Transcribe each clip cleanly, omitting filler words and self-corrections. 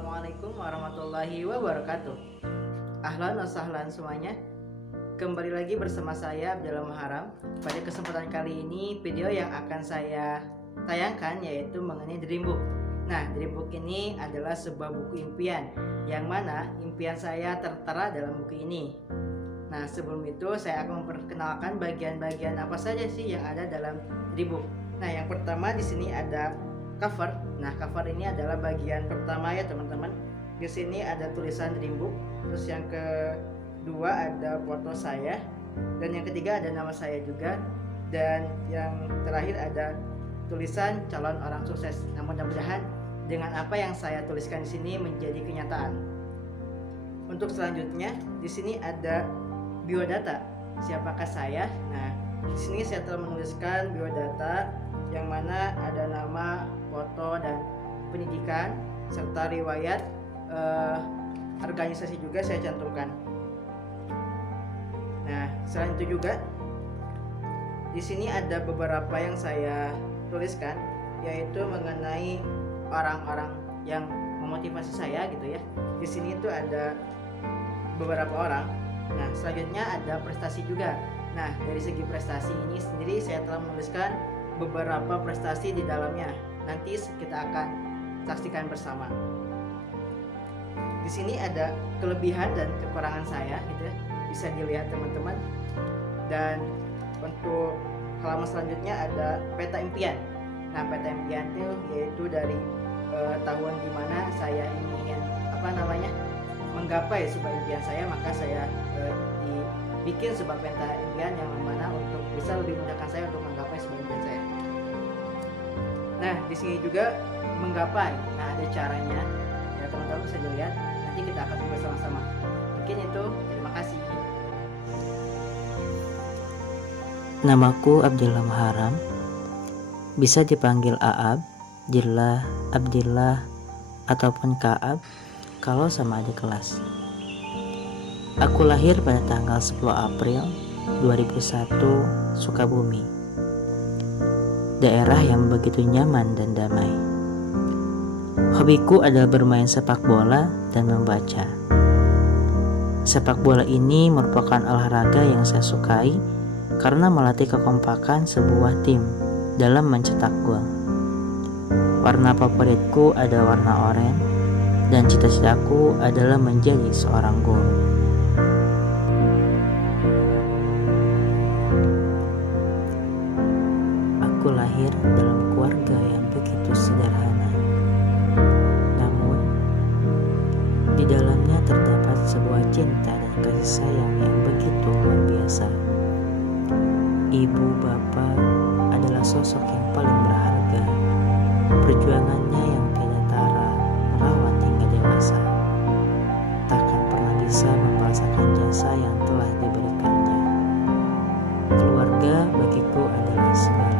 Assalamualaikum warahmatullahi wabarakatuh. Ahlan wa sahlan semuanya. Kembali lagi bersama saya Abdillah Muharram. Pada kesempatan kali ini video yang akan saya tayangkan yaitu mengenai Dream Book. Nah, Dream Book ini adalah sebuah buku impian yang mana impian saya tertera dalam buku ini. Nah, sebelum itu saya akan memperkenalkan bagian-bagian apa saja sih yang ada dalam Dream Book. Nah, yang pertama di sini ada cover. Nah, cover ini adalah bagian pertama ya teman-teman. Di sini ada tulisan Dream Book. Terus yang kedua ada foto saya, dan yang ketiga ada nama saya juga, dan yang terakhir ada tulisan calon orang sukses. Nah, mudah-mudahan dengan apa yang saya tuliskan di sini menjadi kenyataan. Untuk selanjutnya di sini ada biodata. Siapakah saya? Nah, di sini saya telah menuliskan biodata yang mana ada nama, foto, dan pendidikan serta riwayat organisasi juga saya cantumkan. Nah, selain itu juga di sini ada beberapa yang saya tuliskan, yaitu mengenai orang-orang yang memotivasi saya gitu ya. Di sini itu ada beberapa orang. Nah, selanjutnya ada prestasi juga. Nah, dari segi prestasi ini sendiri saya telah menuliskan beberapa prestasi di dalamnya. Nanti kita akan saksikan bersama. Di sini ada kelebihan dan kekurangan saya gitu ya. Bisa dilihat teman-teman. Dan untuk halaman selanjutnya ada peta impian. Nah, peta impian itu yaitu dari tahun dimana saya ingin menggapai sebuah impian saya, maka saya dibikin sebuah peta impian yang mana untuk bisa lebih memudahkan saya untuk menggapai sebuah impian saya. Nah, di sini juga menggapai. Nah, ada caranya. Ya, teman-teman bisa dilihat. Nanti kita akan bersama-sama. Mungkin itu. Terima kasih. Namaku Abdillah Muharram. Bisa dipanggil Aab, Jillah, Abdillah, ataupun Kaab kalau sama adik kelas. Aku lahir pada tanggal 10 April 2001, Sukabumi. Daerah yang begitu nyaman dan damai. Hobiku adalah bermain sepak bola dan membaca. Sepak bola ini merupakan olahraga yang saya sukai karena melatih kekompakan sebuah tim dalam mencetak gol. Warna favoritku ada warna oranye dan cita-citaku adalah menjadi seorang guru. Aku lahir dalam keluarga yang begitu sederhana. Namun, di dalamnya terdapat sebuah cinta dan kasih sayang yang begitu luar biasa. Ibu bapak adalah sosok yang paling berharga. Perjuangannya yang tiada tara merawat hingga dewasa. Takkan pernah bisa membahasakan jasa yang telah diberikannya. Keluarga bagiku adalah segalanya.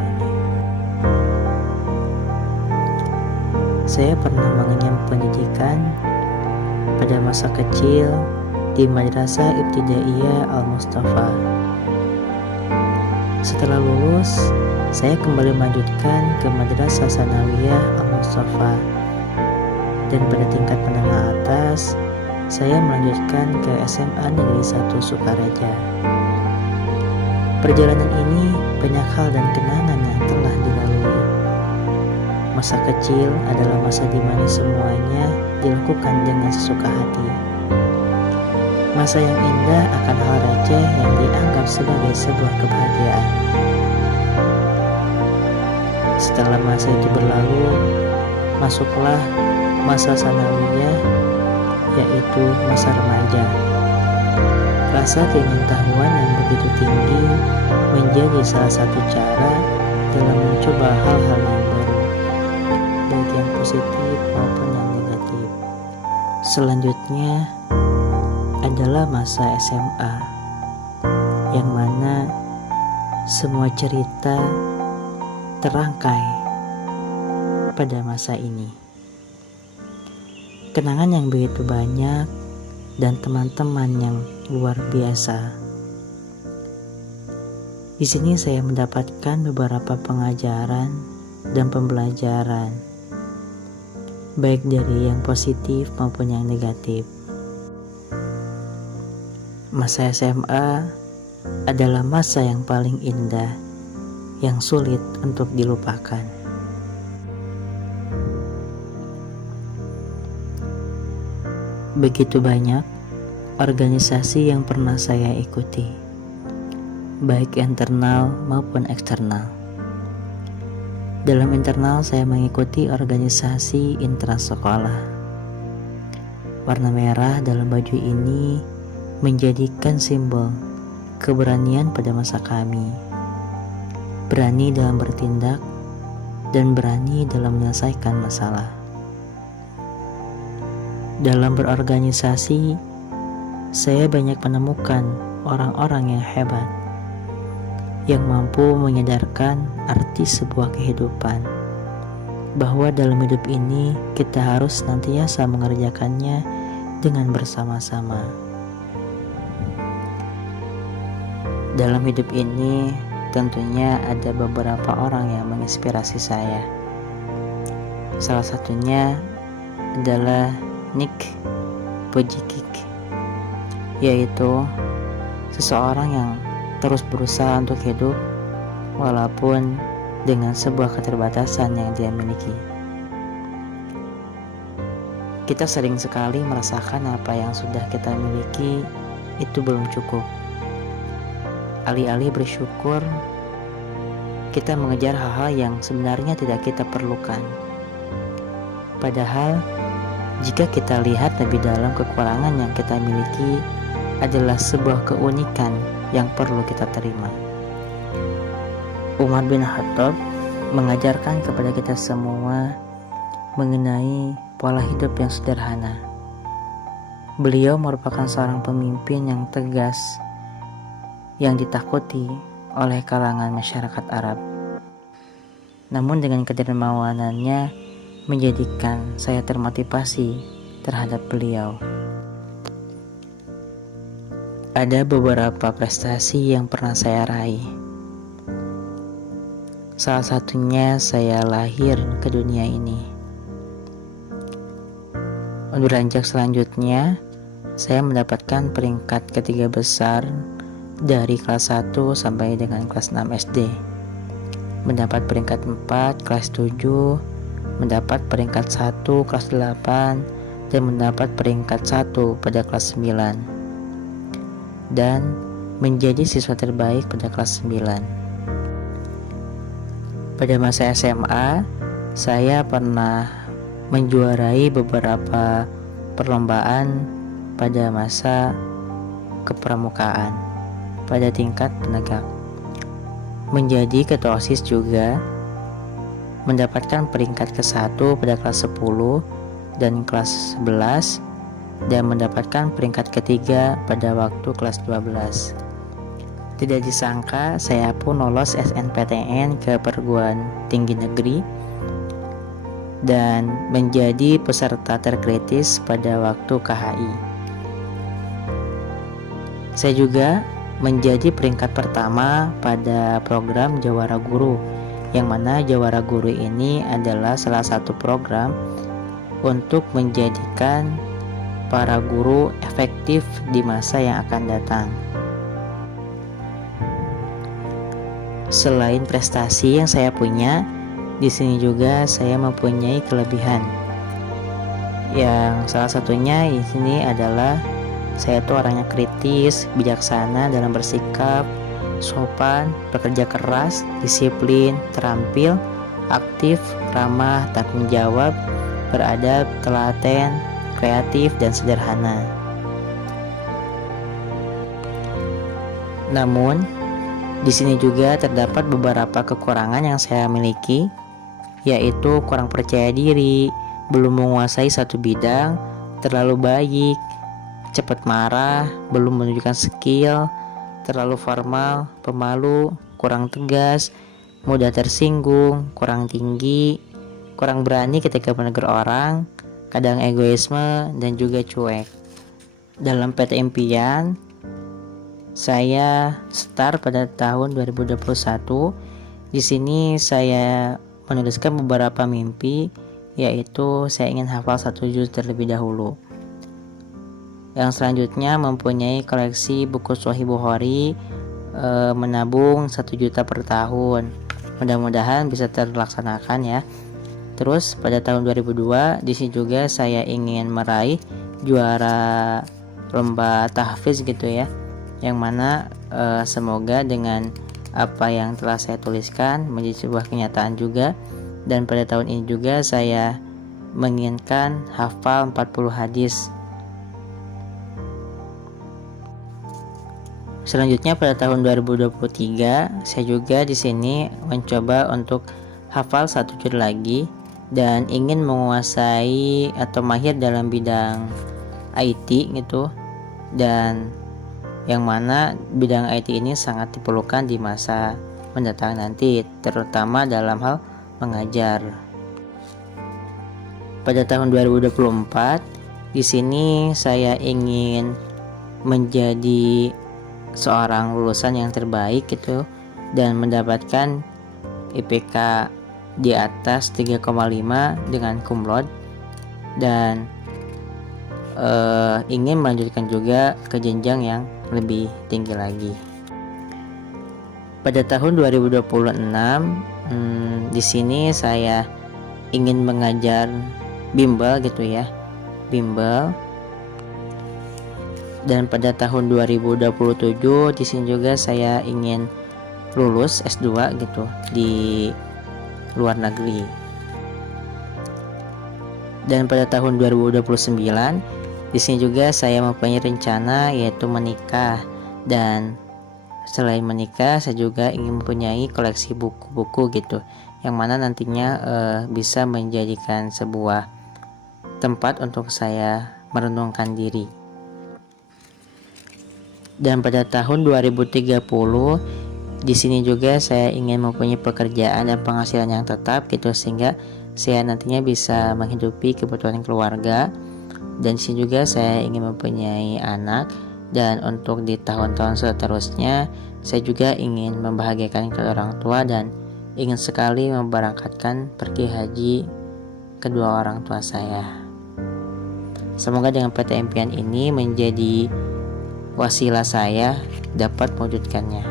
Saya pernah mengenyam pendidikan pada masa kecil di Madrasah Ibtidaiyah Al-Mustafa. Setelah lulus, saya kembali melanjutkan ke Madrasah Sanawiyah Al-Mustafa. Dan pada tingkat menengah atas, saya melanjutkan ke SMA Negeri 1 Sukareja. Perjalanan ini banyak hal dan kenangan yang telah dilalui. Masa kecil adalah masa di mana semuanya dilakukan dengan sesuka hati. Masa yang indah akan hal receh yang dianggap sebagai sebuah kebahagiaan. Setelah masa itu berlalu, masuklah masa sanawiyah, yaitu masa remaja. Rasa keingintahuan yang begitu tinggi menjadi salah satu cara dalam mencoba hal-hal yang baru, baik yang positif maupun yang negatif. Selanjutnya adalah masa SMA, yang mana semua cerita terangkai pada masa ini. Kenangan yang begitu banyak dan teman-teman yang luar biasa. Di sini saya mendapatkan beberapa pengajaran dan pembelajaran baik dari yang positif maupun yang negatif. Masa SMA adalah masa yang paling indah, yang sulit untuk dilupakan. Begitu banyak organisasi yang pernah saya ikuti, baik internal maupun eksternal. Dalam internal saya mengikuti organisasi intrasekolah. Warna merah dalam baju ini menjadikan simbol keberanian pada masa kami. Berani dalam bertindak dan berani dalam menyelesaikan masalah. Dalam berorganisasi, saya banyak menemukan orang-orang yang hebat, yang mampu menyadarkan arti sebuah kehidupan, bahwa dalam hidup ini kita harus senantiasa mengerjakannya dengan bersama-sama. Dalam hidup ini tentunya ada beberapa orang yang menginspirasi saya. Salah satunya adalah Nick Vujicic, yaitu seseorang yang terus berusaha untuk hidup walaupun dengan sebuah keterbatasan yang dia miliki. Kita sering sekali merasakan apa yang sudah kita miliki itu belum cukup. Alih-alih bersyukur, kita mengejar hal-hal yang sebenarnya tidak kita perlukan. Padahal jika kita lihat lebih dalam, kekurangan yang kita miliki adalah sebuah keunikan yang perlu kita terima. Umar bin Khattab mengajarkan kepada kita semua mengenai pola hidup yang sederhana. Beliau merupakan seorang pemimpin yang tegas, yang ditakuti oleh kalangan masyarakat Arab. Namun dengan kedermawanannya menjadikan saya termotivasi terhadap beliau. Ada beberapa prestasi yang pernah saya raih. Salah satunya saya lahir ke dunia ini. Beranjak selanjutnya, saya mendapatkan peringkat ketiga besar dari kelas 1 sampai dengan kelas 6 SD. Mendapat peringkat 4 kelas 7, mendapat peringkat 1 kelas 8, dan mendapat peringkat 1 pada kelas 9, dan menjadi siswa terbaik pada kelas 9. Pada masa SMA, saya pernah menjuarai beberapa perlombaan pada masa kepramukaan pada tingkat penegak. Menjadi ketua OSIS juga, mendapatkan peringkat ke-1 pada kelas 10 dan kelas 11, dan mendapatkan peringkat ketiga pada waktu kelas 12. Tidak disangka saya pun lolos SNPTN ke perguruan tinggi negeri dan menjadi peserta terkritis pada waktu KHI. Saya juga menjadi peringkat pertama pada program Jawara Guru, yang mana Jawara Guru ini adalah salah satu program untuk menjadikan para guru efektif di masa yang akan datang. Selain prestasi yang saya punya, di sini juga saya mempunyai kelebihan. Yang salah satunya di sini adalah saya tuh orangnya kritis, bijaksana dalam bersikap, sopan, bekerja keras, disiplin, terampil, aktif, ramah, tanggung jawab, beradab, telaten, kreatif, dan sederhana. Namun, di sini juga terdapat beberapa kekurangan yang saya miliki, yaitu kurang percaya diri, belum menguasai satu bidang, terlalu baik, cepat marah, belum menunjukkan skill, terlalu formal, pemalu, kurang tegas, mudah tersinggung, kurang tinggi, kurang berani ketika menegur orang, kadang egoisme, dan juga cuek. Dalam PT Impian, saya start pada tahun 2021. Di sini saya menuliskan beberapa mimpi yaitu saya ingin hafal 1 juz terlebih dahulu. Yang selanjutnya mempunyai koleksi buku Sahih Bukhari, menabung 1 juta per tahun. Mudah-mudahan bisa terlaksanakan ya. Terus pada tahun 2002 di sini juga saya ingin meraih juara lomba tahfiz gitu ya. Yang mana semoga dengan apa yang telah saya tuliskan menjadi sebuah kenyataan juga. Dan pada tahun ini juga saya menginginkan hafal 40 hadis. Selanjutnya pada tahun 2023 saya juga di sini mencoba untuk hafal 1 juz lagi dan ingin menguasai atau mahir dalam bidang IT gitu, dan yang mana bidang IT ini sangat diperlukan di masa mendatang nanti, terutama dalam hal mengajar. Pada tahun 2024 di sini saya ingin menjadi seorang lulusan yang terbaik gitu dan mendapatkan IPK di atas 3,5 dengan cum laude, dan ingin melanjutkan juga ke jenjang yang lebih tinggi lagi. Pada tahun 2026 di sini saya ingin mengajar bimbel gitu ya, bimbel. Dan pada tahun 2027 di sini juga saya ingin lulus S2 gitu di luar negeri. Dan pada tahun 2029 di sini juga saya mempunyai rencana yaitu menikah, dan selain menikah saya juga ingin mempunyai koleksi buku-buku gitu yang mana nantinya bisa menjadikan sebuah tempat untuk saya merenungkan diri. Dan pada tahun 2030 di sini juga saya ingin mempunyai pekerjaan dan penghasilan yang tetap gitu, sehingga saya nantinya bisa menghidupi kebutuhan keluarga. Dan di sini juga saya ingin mempunyai anak, dan untuk di tahun-tahun seterusnya saya juga ingin membahagiakan kedua orang tua dan ingin sekali memberangkatkan pergi haji kedua orang tua saya. Semoga dengan PT impian ini menjadi wasilah saya dapat mewujudkannya.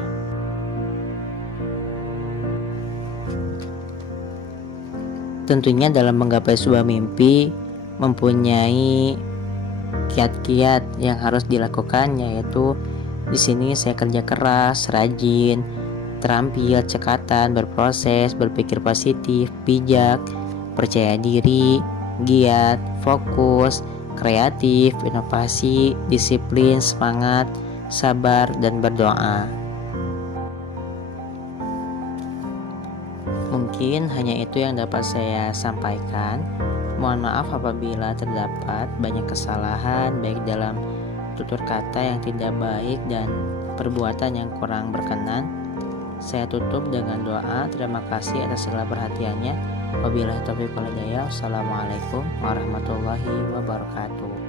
Tentunya dalam menggapai sebuah mimpi mempunyai kiat-kiat yang harus dilakukan, yaitu di sini saya kerja keras, rajin, terampil, cekatan, berproses, berpikir positif, bijak, percaya diri, giat, fokus, kreatif, inovasi, disiplin, semangat, sabar, dan berdoa. Mungkin hanya itu yang dapat saya sampaikan. Mohon maaf apabila terdapat banyak kesalahan baik dalam tutur kata yang tidak baik dan perbuatan yang kurang berkenan. Saya tutup dengan doa. Terima kasih atas segala perhatiannya. Wabillahi taufiq wal hidayah. Wassalamualaikum warahmatullahi wabarakatuh.